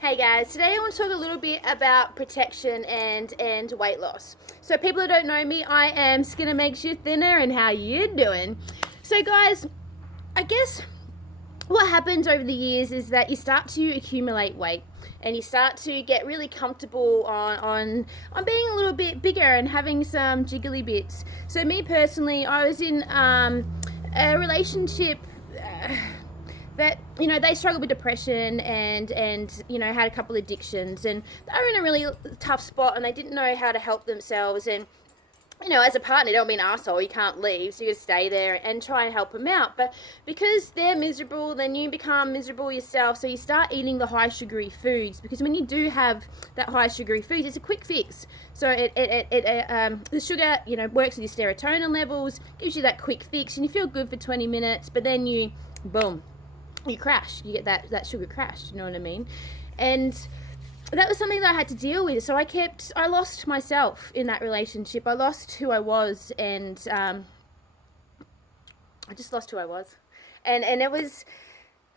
Hey guys, today I want to talk a little bit about protection and weight loss. So people who don't know me, I am Skinner Makes You Thinner, and how you doing? So guys, I guess what happens over the years is that you start to accumulate weight and you start to get really comfortable on being a little bit bigger and having some jiggly bits. So me personally, I was in a relationship that they struggled with depression and had a couple of addictions, and they were in a really tough spot and they didn't know how to help themselves. And as a partner, don't be an asshole. You can't leave, so you gotta stay there and try and help them out. But because they're miserable, then you become miserable yourself. So you start eating the high sugary foods, because when you do have that high sugary foods, it's a quick fix. So the sugar works with your serotonin levels, gives you that quick fix, and you feel good for 20 minutes. But then you crash. You get that sugar crash. You know what I mean? And that was something that I had to deal with. So I lost myself in that relationship. I lost who I was, and I just lost who I was. And it was,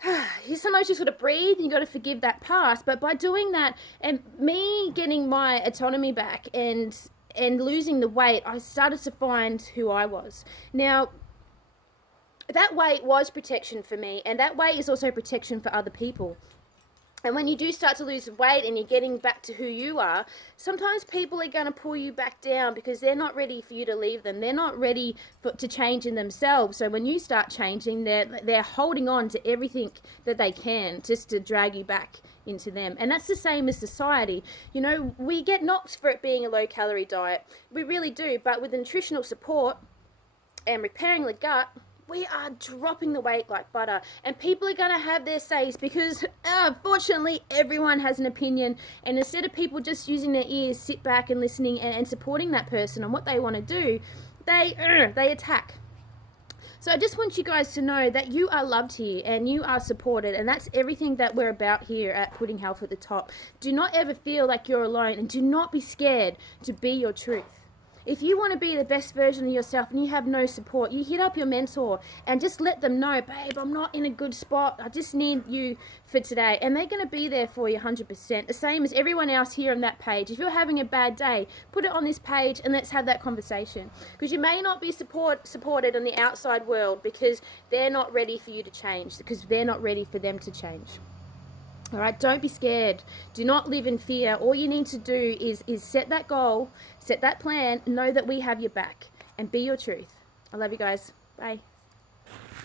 sometimes you sort of breathe and you got to forgive that past. But by doing that and me getting my autonomy back and losing the weight, I started to find who I was. Now, that weight was protection for me, and that weight is also protection for other people. And when you do start to lose weight and you're getting back to who you are, sometimes people are going to pull you back down because they're not ready for you to leave them. They're not ready to change in themselves. So when you start changing, they're holding on to everything that they can just to drag you back into them. And that's the same as society. We get knocked for it being a low-calorie diet. We really do. But with nutritional support and repairing the gut, we are dropping the weight like butter. And people are going to have their says, because fortunately everyone has an opinion, and instead of people just using their ears, sit back and listening and supporting that person on what they want to do, they attack. So I just want you guys to know that you are loved here and you are supported, and that's everything that we're about here at Putting Health at the Top. Do not ever feel like you're alone, and do not be scared to be your truth. If you want to be the best version of yourself and you have no support, you hit up your mentor and just let them know, babe, I'm not in a good spot. I just need you for today. And they're going to be there for you 100%. The same as everyone else here on that page. If you're having a bad day, put it on this page and let's have that conversation. Because you may not be supported in the outside world because they're not ready for you to change, because they're not ready for them to change. All right, don't be scared. Do not live in fear. All you need to do is set that goal, set that plan, know that we have your back, and be your truth. I love you guys. Bye.